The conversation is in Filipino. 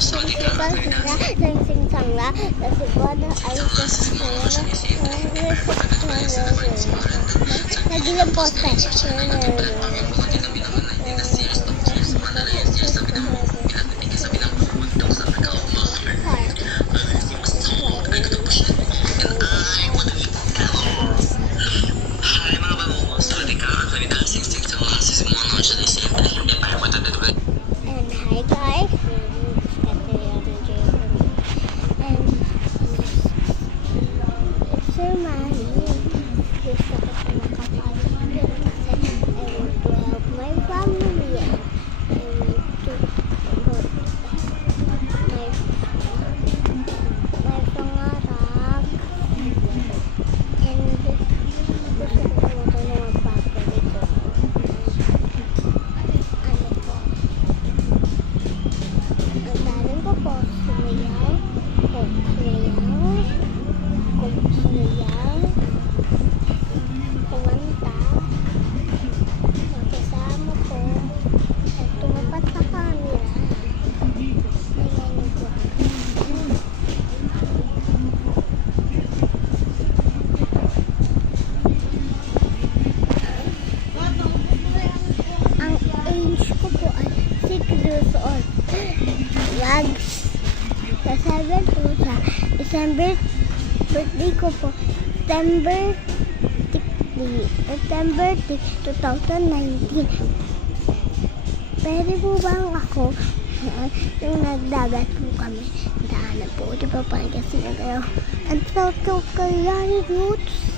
Festival sila, sing-sing-sangla, nasibuan ay nagilang poste. And hi guys, Sir Manny, gusto ko sa makapagod kasi I want to help my family. I want to support my pangarap. And gusto ko tumutulong ang family ko. Ano po? Ang daling ko po, sumayaw, kumanta, magkasama po, at tumapat sa camera. Ayan po. Ang age ko po ay 6 years old. Wags. Sa 7 po sa December birthday ko po. September 6, 2019. Pwede po bang ako yung nagdagat po kami. Daanan po. Di ba parang kasi nagayo. Ang tawag ko kaya roots.